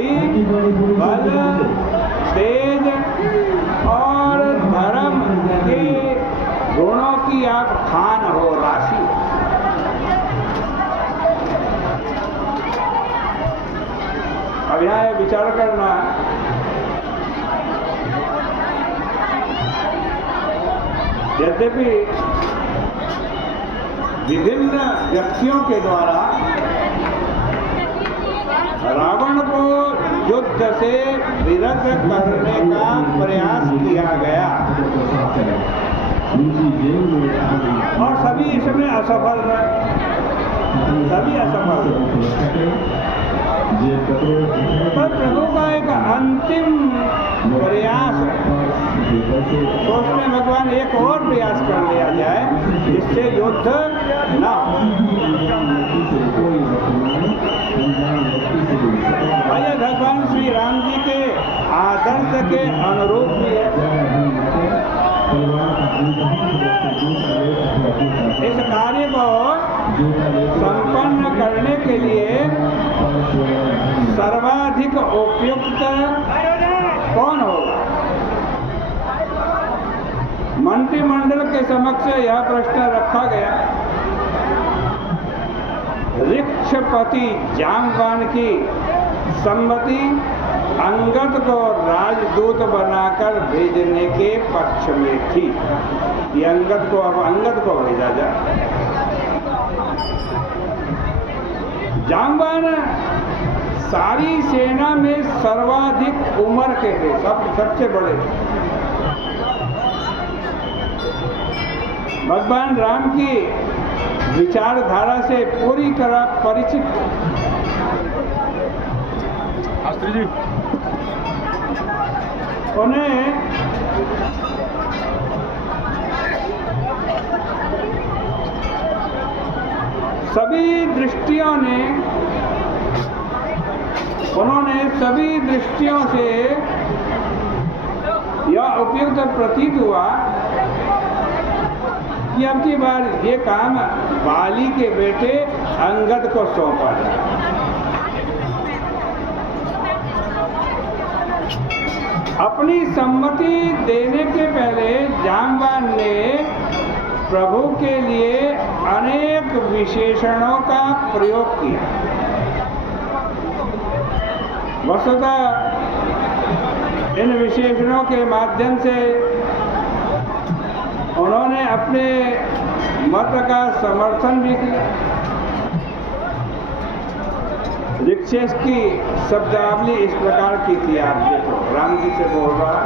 बुद्धि, बल, तेज और धर्म के गुणों की आप खान हो, राशि। अब यहाँ ये विचार करना, यद्यपि विभिन्न व्यक्तियों के द्वारा रावण को युद्ध से विरत करने का प्रयास किया गया और सभी इसमें असफल रहे, सभी असफल रहे। पर प्रभु का एक अंतिम प्रयास सोचने भगवान एक और प्रयास कर लिया जाए जिससे युद्ध न हो। ये भगवान श्री राम जी के आदर्श के अनुरूप भी है। इस कार्य को संपन्न करने के लिए सर्वाधिक उपयुक्त कौन होगा? मंत्रिमंडल के समक्ष यह प्रश्न रखा गया। ऋक्षपति जाम्बवान की सम्मति अंगद को राजदूत बनाकर भेजने के पक्ष में थी। ये अंगद को भेजा जाए। जाम्बवान सारी सेना में सर्वाधिक उम्र के थे, सबसे बड़े। भगवान राम की विचारधारा से पूरी तरह परिचित। शास्त्री जी उन्हें उन्होंने सभी दृष्टियों से यह उपयुक्त प्रतीत हुआ कि अब की बार ये काम बाली के बेटे अंगद को सौंपा जाए। अपनी सम्मति देने के पहले जाम्बवान ने प्रभु के लिए अनेक विशेषणों का प्रयोग किया। वस्तुतः इन विशेषणों के माध्यम से उन्होंने अपने मत का समर्थन भी किया। ऋक्षेश की शब्दावली इस प्रकार की थी, आप देखो, राम जी से बोल रहा,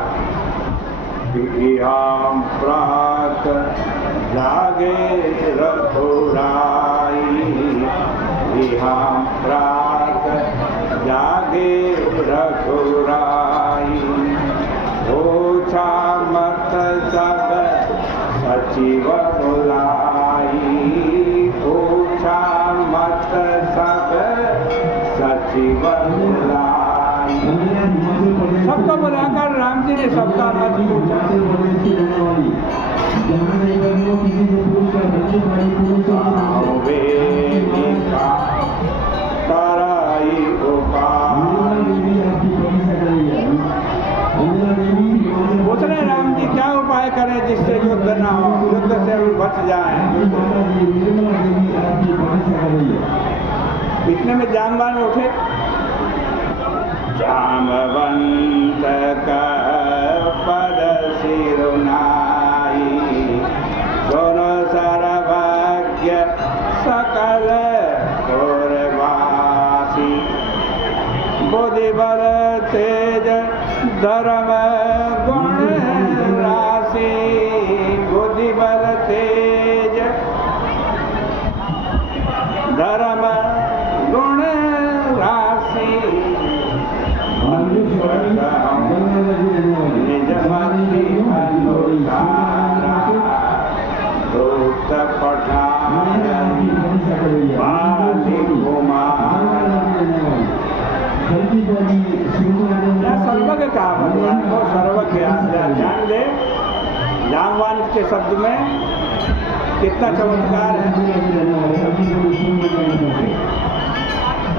हम प्रात जागे रघुराई, हम प्रात जागे रघुराई, ओछा मत सब सचिव बुलाई, ओछा मत सब सचिव बुलाई। सबको बुलाकर राम जी ने सबका मत पूछा। पूछने राम जी क्या उपाय करें जिससे युद्ध न हो, युद्ध से हम बच जाएं। इतने में जाम्बवान उठे। जाम्बवंत का पद सिरुनाई, दोनों सर्वज्ञ सकल पुरवासी, बुद्धि बल तेज धर्म गुण राशि, बुद्धि बल तेज धर्म गुण राशि, निज मति अनुसारा दूत पठान बाली कुमार। सर्वज्ञ का भगवान को सर्वज्ञ ध्यान दे। जाम्बवान के शब्द में कितना चमत्कार है।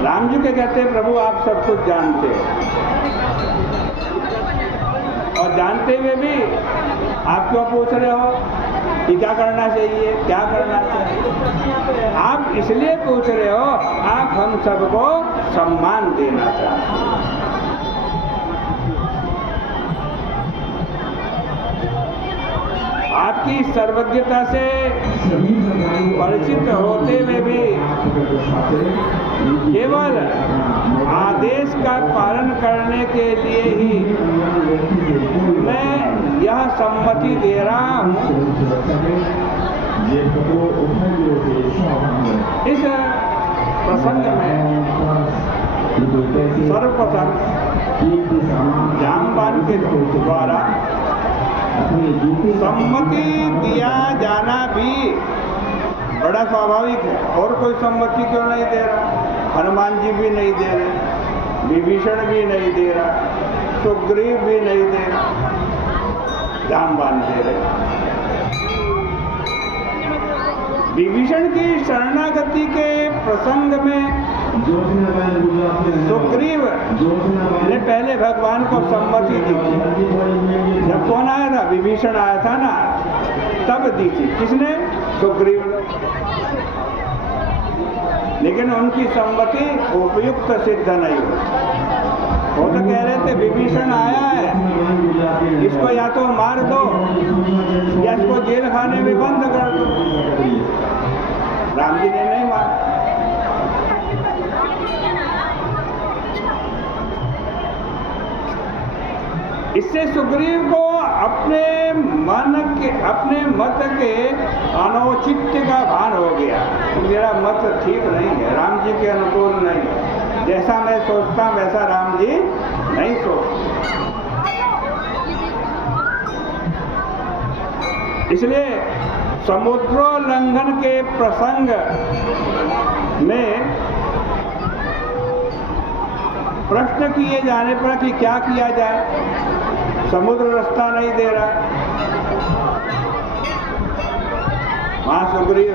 राम जी के कहते हैं प्रभु आप सब कुछ जानते हो, और जानते हुए भी आप क्यों पूछ रहे हो कि क्या करना चाहिए, क्या करना चाहिए? आप इसलिए पूछ रहे हो, आप हम सबको सम्मान देना चाहते हैं। आपकी सर्वज्ञता से परिचित होते हुए भी केवल आदेश का पालन करने के लिए ही मैं यह सम्मति दे रहा हूँ। इस प्रसंग में सर्वप्रथम जामवान के द्वारा सम्मति दिया जाना भी बड़ा स्वाभाविक है। और कोई सम्मति क्यों नहीं दे रहा? हनुमान जी भी नहीं दे रहे, विभीषण भी नहीं दे रहा, सुग्रीव भी नहीं दे रहा, जामवान दे रहे। विभीषण की शरणागति के प्रसंग में सुग्रीव ने पहले भगवान को सम्मति दी थी। जब कौन आया था? विभीषण आया था ना, तब दी थी। किसने? सुग्रीव ने। लेकिन उनकी सम्मति उपयुक्त सिद्ध नहीं हुई। वो तो कह रहे थे विभीषण आया है, इसको या तो मार दो या इसको जेल खाने में बंद कर दो। राम जी ने नहीं मारा। इससे सुग्रीव को अपने मत के अनौचित्य का भान हो गया। मेरा मत ठीक नहीं है, राम जी के अनुकूल नहीं है। जैसा मैं सोचता वैसा राम जी नहीं सोचते। इसलिए समुद्रोल्लंघन के प्रसंग में प्रश्न किए जाने पर कि क्या किया जाए, समुद्र रास्ता नहीं दे रहा। वहां सुग्रीव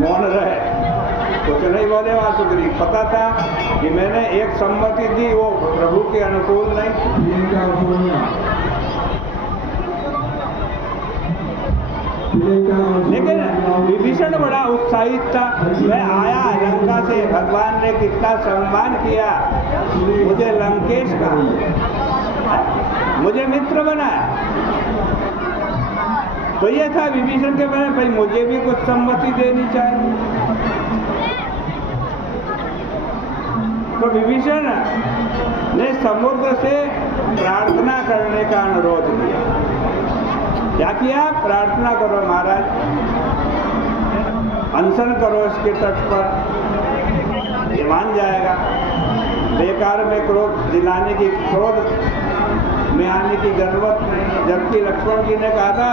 मौन रहे, कुछ नहीं बोले। वहां सुग्रीव पता था कि मैंने एक सम्मति दी, वो प्रभु के अनुकूल नहीं। लेकिन विभीषण बड़ा उत्साहित था। मैं आया लंका से, भगवान ने कितना सम्मान किया, मुझे लंकेश का, मुझे मित्र बनाया। तो ये था विभीषण के बारे में, भाई मुझे भी कुछ सम्मति देनी चाहिए। तो विभीषण ने समुद्र से प्रार्थना करने का अनुरोध किया। क्या किया? प्रार्थना करो महाराज, अनशन करो इसके तट पर, ये मान जाएगा। बेकार में क्रोध दिलाने की, क्रोध में आने की जरूरत नहीं। जबकि लक्ष्मण जी ने कहा था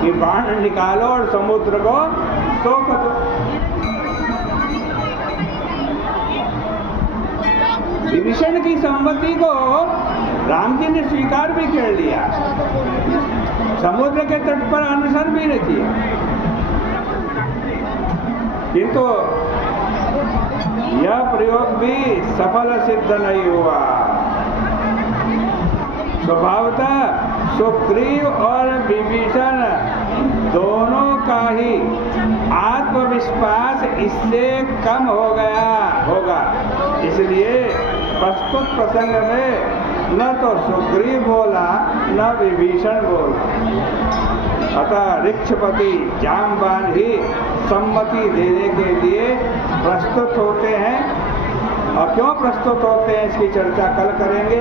कि बाण निकालो और समुद्र को सोख दो। विभीषण की सम्मति को राम जी ने स्वीकार भी कर लिया, समुद्र के तट पर अनशन भी नहीं किया। किंतु यह प्रयोग भी सफल सिद्ध नहीं हुआ। स्वभावतः सुग्रीव और विभीषण दोनों का ही आत्मविश्वास इससे कम हो गया होगा। इसलिए प्रस्तुत प्रसंग में न तो सुग्रीव बोला न विभीषण बोला। अतः ऋक्षपति जामवान ही सम्मति देने के लिए प्रस्तुत होते हैं। और क्यों प्रस्तुत होते हैं इसकी चर्चा कल करेंगे।